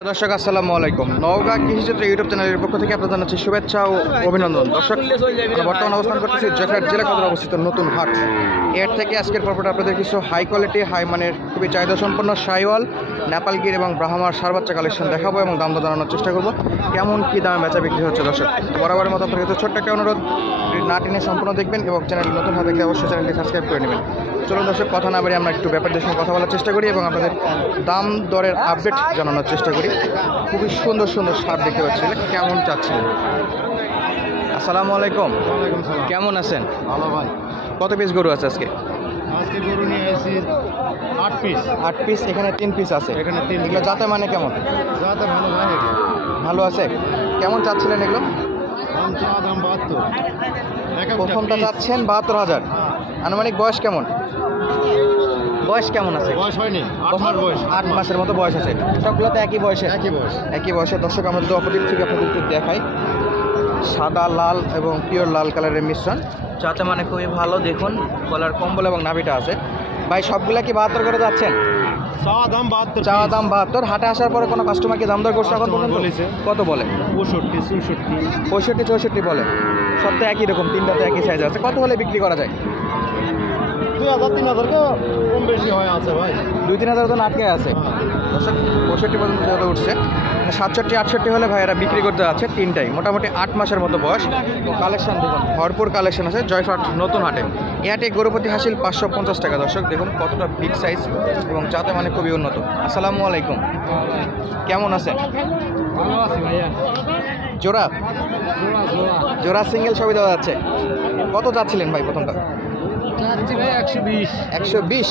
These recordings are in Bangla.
দর্শক আসসালামু আলাইকুম। নওগাঁ কৃষিচিত্র ইউটিউব চ্যানেলের পক্ষ থেকে আপনাদের জানাচ্ছি শুভেচ্ছা ও অভিনন্দন। দর্শক, বর্তমান অবস্থান করতেছি জয়পুরহাট জেলা সদরে অবস্থিত নতুন হাট। এর থেকে আজকের পর্বটা আপনাদের কিছু হাই কোয়ালিটি হাই মানের খুবই চাহিদা সম্পন্ন শাহিওয়াল, নেপালগির এবং ব্রাহ্মার সার বাচ্চা কালেকশন দেখাবো এবং দাম জানানোর চেষ্টা করবো কেমন কী দামে বেচা বিক্রি হচ্ছে। দর্শক, বরাবরের মতো আপনার কাছে ছোট্ট একটা অনুরোধ, না টেনে সম্পূর্ণ দেখবেন এবং চ্যানেল নতুন হাতে দেখলে অবশ্যই চ্যানেলটি সাবস্ক্রাইব করে নেবেন। চলুন দর্শক, কথা না বাড়িয়ে আমরা একটু ব্যাপারদের সঙ্গে কথা বলার চেষ্টা করি এবং আপনাদের দাম দরের আপডেট জানানোর চেষ্টা করি। খুবই সুন্দর সুন্দর সার দেখতে পাচ্ছিলেন, কেমন চাচ্ছিলেন? আসসালামু আলাইকুম, কেমন আছেন? ভালো ভাই। কত পিস গরু আছে আজকে? আজকে গরু নিয়ে আসি 8 পিস। 8 পিস, এখানে 3 পিস আছে। এখানে 3 এগুলো যাতে মানে কেমন? যাতে ভালো ভাই। ভালো আছে। কেমন চাচ্ছিলেন এগুলো? দাম চাওয়া দাম 72। প্রথমটা চাচ্ছেন 72,000। আনুমানিক বয়স কেমন? বয়স কেমন আছে? বয়স হয়নি, 8 মাস বয়স। 8 মাসের মতো বয়স আছে। সবগুলো তো একই বয়সে? একই বয়স। একই বয়সে। দর্শক, আমরা যদি অপোজিট থেকে আপনাদের একটু দেখাই, সাদা লাল এবং পিওর লাল কালারের মিশ্রণ, যাতে মানে খুবই ভালো। দেখুন কলার কম্বল এবং নাভিটা আছে। ভাই, সবগুলা কি 72 করে যাচ্ছেন? চাওয়া দাম 72। চাওয়া দাম 72। হাটে আসার পরে কোনো কাস্টমার কি দাম দর করছে এখন পর্যন্ত? বলেছে। কত বলে? 65, 64। 65, 64 বলে। সব তো একই রকম, তিনটাতে একই সাইজ আছে। কত হলে বিক্রি করা যায়? 2000, 3000 কম বেশি হয় আছে ভাই। 2-3 হাজার জন আটকে আছে। দর্শক, 65 পর্যন্ত যত উঠছে, 67, 68 হলে ভাই এরা বিক্রি করতে যাচ্ছে। তিনটাই মোটামুটি 8 মাসের মতো বয়স। কালেকশন দেখুন, ভরপুর কালেকশন আছে জয়পুরহাট নতুন হাটে। এই হাটে গরুপতি হাসিল 550 টাকা। দর্শক দেখুন কতটা বিগ সাইজ এবং যাতে মানে খুবই উন্নত। আসসালামু আলাইকুম, কেমন আছেন? ভালো আছে ভাইয়া। জোড়া জোড়া সিঙ্গেল সবই দেওয়া যাচ্ছে। কত যাচ্ছিলেন ভাই প্রথমটা? যাচ্ছি ভাই 120। 120।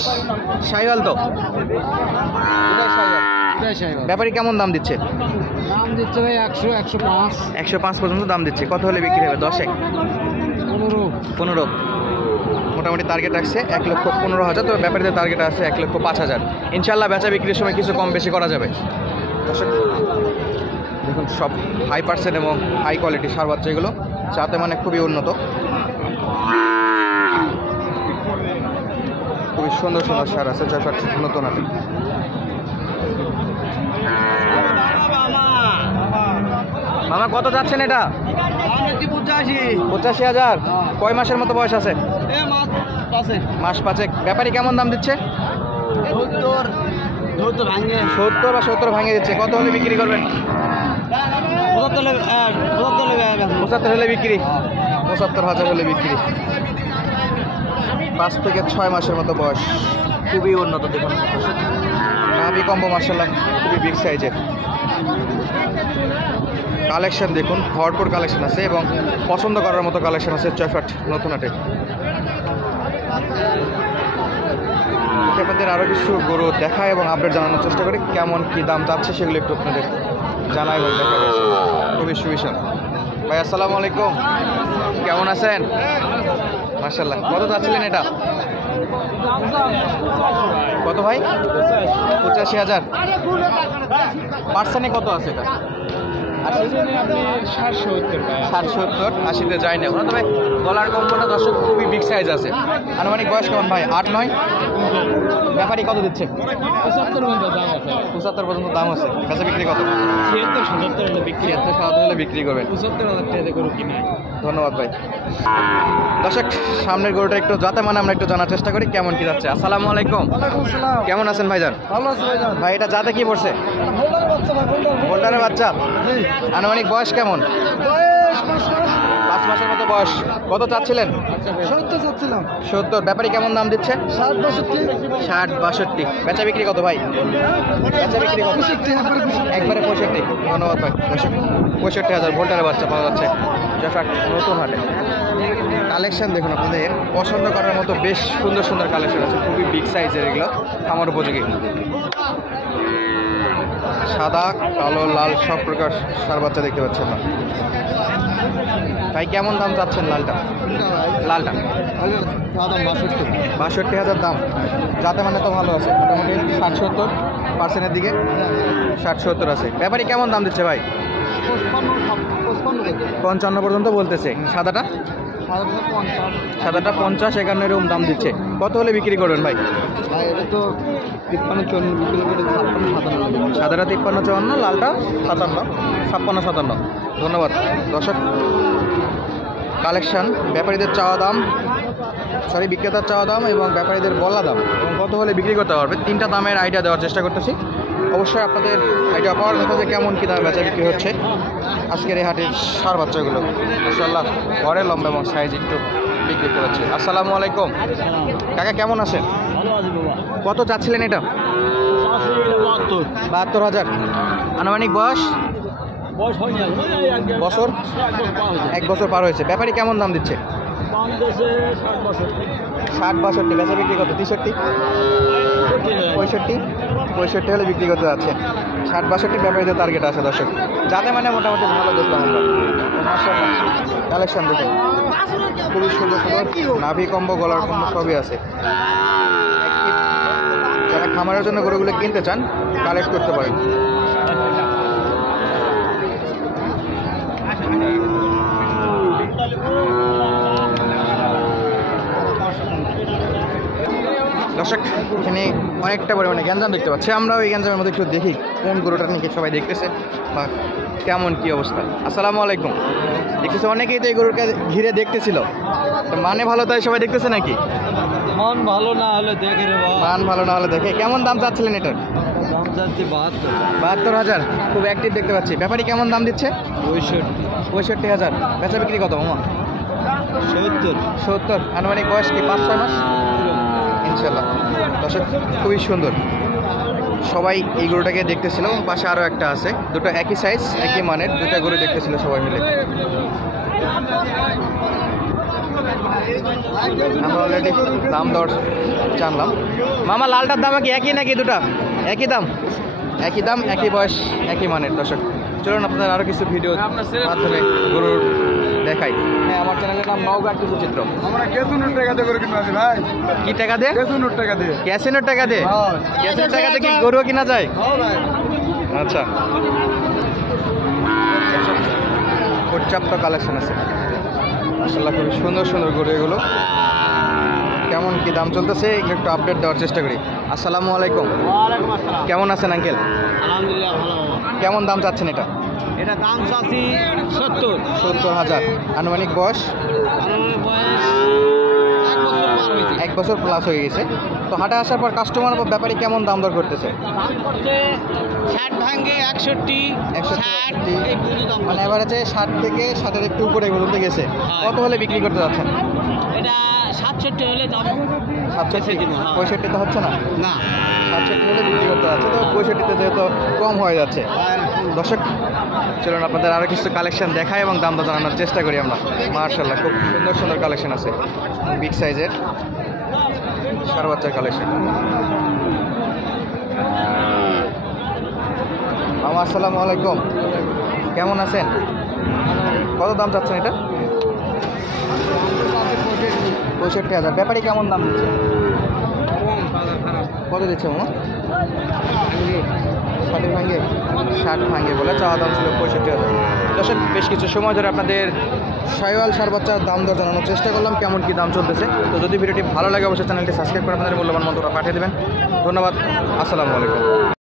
শাহিওয়াল তো? এটাই শাহিওয়াল। ব্যাপারী কেমন দাম দিচ্ছে? দাম দিচ্ছে ভাই 100, 105। 105 পর্যন্ত দাম দিচ্ছে। কত হলে বিক্রি হবে? 10, 15। মোটামুটি টার্গেট রাখছে 1,15,000। তবে ব্যাপারীদের টার্গেট আছে 1,05,000। ইনশাল্লাহ বেচা বিক্রির সময় কিছু কম বেশি করা যাবে। দর্শক দেখুন, সব হাই পার্সেন্ট এবং হাই কোয়ালিটি সার বাচ্চা এগুলো, যাতে মানে খুবই উন্নত। খুবই সুন্দর সুন্দর সার আছে জয়পুরহাট নতুন হাটে। মামা, কত যাচ্ছেন এটা? 85,000। কয় মাসের মতো বয়স আছে? মাস 5। ব্যাপারী কেমন দাম দিচ্ছে? 70 বা 70 ভাঙে দিচ্ছে। কত হলে বিক্রি করবেন? 75 হলে বিক্রি। 75,000 হলে বিক্রি। 5 থেকে 6 মাসের মতো বয়স, খুবই উন্নত। দেখুন নাভি কম্বো মার্শাল্লাহ খুবই বিগ সাইজের। কালেকশন দেখুন, ভরপুর কালেকশন আছে এবং পছন্দ করার মতো কালেকশন আছে জয়পুরহাট নতুন হাটে। আপনাদের আরও কিছু গরু দেখায় এবং আপডেট জানানোর চেষ্টা করি কেমন কি দাম চাচ্ছে সেগুলো একটু আপনাদের জানাই এবং দেখাবে। খুবই সুবিশাল। ভাই আসসালামু আলাইকুম, কেমন আছেন? মার্শাল্লাহ। কত চাচ্ছিলেন এটা? কত ভাই? 85,000। পার্সেন্টে কত আছে এটা? 60-70, 80-তে যায় না। তবে গলার কম্বলটা দর্শক খুবই বিগ সাইজ আছে। আনুমানিক বয়স কেমন ভাই? 8-9। ব্যাপারী কত দিচ্ছে? 75 পর্যন্ত দাম আছে। কাছে বিক্রি কত? 76-77 হলে বিক্রি। 77 হলে বিক্রি করবেন। 75,000 টাকা গরু কিনে। ধন্যবাদ ভাই। দর্শক, সামনের গরুটা একটু যাতে মানে আমরা একটু জানার চেষ্টা করি কেমন কি যাচ্ছে। আসসালামু আলাইকুম, কেমন আছেন ভাইজান? ভালো আছে ভাইজান। ভাই, এটা যাতে কি পড়ছে? বোল্ডারের বাচ্চা। আনুমানিক বয়স কেমন? 5 মাসের মতো বয়স। কত চাচ্ছিলেন? 70 চাচ্ছিলাম। 70। ব্যাপারী কেমন দাম দিচ্ছে? 60-62। 60-62। বেচা বিক্রি কত ভাই? বেচা বিক্রি কত? একবারে 65। ধন্যবাদ ভাই। 65,000 ভোল্টারের বাচ্চা পাওয়া যাচ্ছে জয়পুরহাট নতুন হাটে। কালেকশন দেখুন, আপনাদের পছন্দ করার মতো বেশ সুন্দর সুন্দর কালেকশন আছে। খুবই বিগ সাইজের এগুলো, খামার উপযোগী। সাদা, কালো, লাল সব প্রকার সার বাচ্চা দেখতে পাচ্ছেন না ভাই? কেমন দাম চাচ্ছেন লালটা? লালটা 62,000 দাম। যাতে মানে তো ভালো আছে, মোটামুটি 60-70% দিকে 60-70 আছে। ব্যাপারী কেমন দাম দিচ্ছে ভাই? 55 পর্যন্ত বলতেছে। সাদাটা সাদাটা 50, 51 এরকম দাম দিচ্ছে। কত হলে বিক্রি করবেন ভাই? এটা তো 53-54 বিক্রি করে 56-57। সাদাটা 53-54, লালটা 57, 56-57। ধন্যবাদ দর্শক। কালেকশন, ব্যাপারীদের চাওয়া দাম, বিক্রেতার চাওয়া দাম এবং ব্যাপারীদের বলা দাম এবং কত হলে বিক্রি করতে পারবে, তিনটা দামের আইডিয়া দেওয়ার চেষ্টা করতেছি। অবশ্যই আপনাদের আইডিয়া পাওয়ার কথা যে কেমন কী দামে বেচা বিক্রি হচ্ছে আজকের এই হাটের ষাঁড় বাচ্চাগুলো। মাশাআল্লাহ ঘরে লম্বা এবং সাইজ একটু বিক্রি করেছে। আসসালামু আলাইকুম কাকা, কেমন আছেন? কত চাচ্ছিলেন এটা? 72,000। আনুমানিক বয়স? বছর 1 বছর পার হয়েছে। ব্যাপারী কেমন দাম দিচ্ছে? 60-62। বেচা বিক্রি কত? 63, 65 হলে বিক্রি করতে যাচ্ছে। 60-62 ব্যাপারীদের টার্গেট আছে দর্শক। যাতে মানে মোটামুটি ভালো দেখলাম আমরা। মাশাআল্লাহ কালেকশন দেখুন, খুবই সুন্দর সুন্দর নাভি কম্বো, গলার কম্বো সবই আছে। যারা খামারের জন্য গরুগুলো কিনতে চান কালেক্ট করতে পারেন। দর্শক এখানে অনেকটা পরিমাণে গ্যাঞ্জাম দেখতে পাচ্ছি আমরা। ওই গ্যাঞ্জামের মধ্যে একটু দেখি কোন গরুটা নিয়ে সবাই দেখতেছে বা কেমন কি অবস্থা। আসসালামু আলাইকুম। দেখতেছে অনেকেই তো এই গরুকে ঘিরে দেখতেছিল, তো মানে ভালো তাই সবাই দেখতেছে নাকি? মন ভালো না হলে দেখে রে বাবা। মান ভালো না হলে দেখে। কেমন দাম চাচ্ছিলেন এটার? দাম যাচ্ছে 72,000। খুব অ্যাক্টিভ দেখতে পাচ্ছি। ব্যাপারী কেমন দাম দিচ্ছে? 65,000। বেচা বিক্রি কত মামা? 70। আনুমানিক বয়স কি 5-6 মাস? ইনশাল্লাহ। দর্শক খুবই সুন্দর, সবাই এই গরুটাকে দেখতেছিল এবং পাশে আরও একটা আছে। দুটো একই সাইজ একই মানের দুটা গরু দেখতেছিল সবাই মিলে। আমরা অলরেডি দাম দর জানলাম। মামা লালটার দাম কি একই নাকি দুটা একই দাম? একই দাম, একই বয়স, একই মানের। দর্শক চলুন আপনাদের আরও কিছু ভিডিও মাধ্যমে গরুর দেখাই। হ্যাঁ, আমার চ্যানেলের নাম নওগাঁ কৃষি চিত্র। আমরা কেসুনের টাকা দিয়ে করে কিনা আছে ভাই। কি টাকা দিয়ে? কেসুনের টাকা দিয়ে। ক্যাসিনোর টাকা দিয়ে? হ্যাঁ। ক্যাসিনোর টাকা দিয়ে কি গরু কিনা যায়? হ্যাঁ ভাই। আচ্ছা, পর্যাপ্ত কালেকশন আছে মাশাআল্লাহ। খুব সুন্দর সুন্দর গরু এগুলো। কেমন কি দাম চলতেছে একটু আপডেট দেওয়ার চেষ্টা করি। আসসালামু আলাইকুম। ওয়ালাইকুম আসসালাম। কেমন আছেন আঙ্কেল? আলহামদুলিল্লাহ ভালো। কেমন দাম চাচ্ছেন এটা? এটা দাম চাচ্ছি 70,000। আনুমানিক বয়স? বয়স 1 বছর পার হয়েছে। 1 বছর প্লাস হয়ে গেছে। তো হাটে আসার পর কাস্টমার বা ব্যাপারী কেমন দাম দর করতেছে? দাম করতে 60 ভাঙে 61, 60 এই পর্যন্ত দাম। মানে এভারেজে 60 থেকে 60-এর একটু উপরে পর্যন্ত গেছে। কত হলে বিক্রি করতে যাচ্ছেন? এটা 67 হলে দাম। 67, 65 তো হচ্ছে না? না, 67 হলে বিক্রি করতে যাচ্ছে। তো 65-তে যেহেতু কম হয়ে যাচ্ছে। দর্শক চলুন আপনাদের আরও কিছু কালেকশন দেখাই এবং দাম দর জানানোর চেষ্টা করি আমরা। মাশাআল্লাহ খুব সুন্দর সুন্দর কালেকশন আছে, বিগ সাইজের ষাঁড় বাচ্চার কালেকশন। মামা আসসালামু আলাইকুম, কেমন আছেন? কত দাম চাচ্ছেন এটা? 65,000। ব্যাপারী কেমন দাম দিচ্ছে? কত দিচ্ছে মামা? 60 ভাঙে বলে চাওয়া দাম ছিল 65,000। দর্শক বেশ কিছু সময় ধরে আপনাদের শাহিওয়াল ষাঁড় বাচ্চার দাম দর জানানোর চেষ্টা করলাম কেমন কি দাম চলতেছে। তো যদি ভিডিওটি ভালো লাগে অবশ্যই চ্যানেলটি সাবস্ক্রাইব করে আপনাদের মূল্যবান মন্তব্য পাঠিয়ে দেবেন। ধন্যবাদ। আসসালামু আলাইকুম।